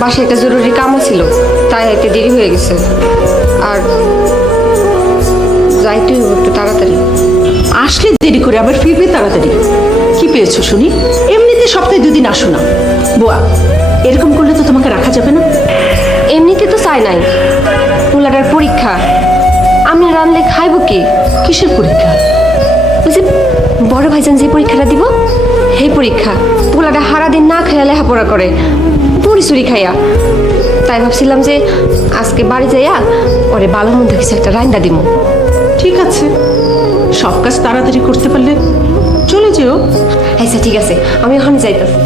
বাসায় একটা জরুরি কামও ছিল, তাই হয়তো দেরি হয়ে গেছে। আর যাইতে হইব একটু তাড়াতাড়ি। আসলে দেরি করে আবার ফিরবে তাড়াতাড়ি। কি পেয়েছো শুনি? এমনিতে সপ্তাহে 2 দিন আসো না। বুয়া, এরকম করলে তো তোমাকে রাখা যাবে না। এমনিতে তো চাই নাই, পোলাটার পরীক্ষা, আমি রানলে খাইব কি? কিসের পরীক্ষা? ওই যে বড় ভাইজান যে পরীক্ষাটা দিব, সেই পরীক্ষা। পোলাটা সারাদিন না খাইয়া লেখাপড়া করে, পুরি চুরি খাইয়া। তাই ভাবছিলাম যে আজকে বাড়ি যাইয়া ওরে ভালো মন্দ কিছু একটা রান্না দিব। ঠিক আছে, সব কাজ তাড়াতাড়ি করতে পারলে চলে যেও। আচ্ছা ঠিক আছে, আমি ওখানে যাইতাছি।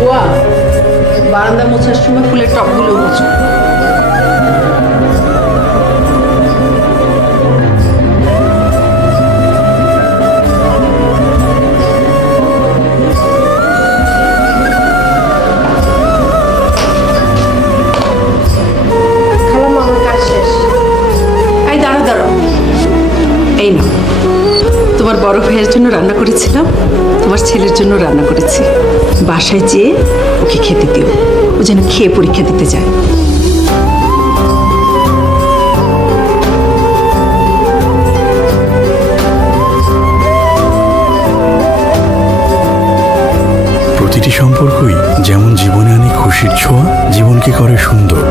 বুয়া, বারান্দা মোছার সময় ফুলের টবগুলো মোছো। খালাম্মা, আমার কাজ শেষ। এই দাঁড়াও দাঁড়াও, এই না, তোমার বড় ভাইয়ের জন্য রান্না করেছিলাম, তোমার ছেলের জন্য রান্না করেছি। বাসায় যেয়ে ওকে খেতে দিও, ও যেন খেয়ে পরীক্ষা দিতে যায়। প্রতিটি সম্পর্কই যেমন জীবনে আনে খুশির ছোঁয়া, জীবনকে করে সুন্দর।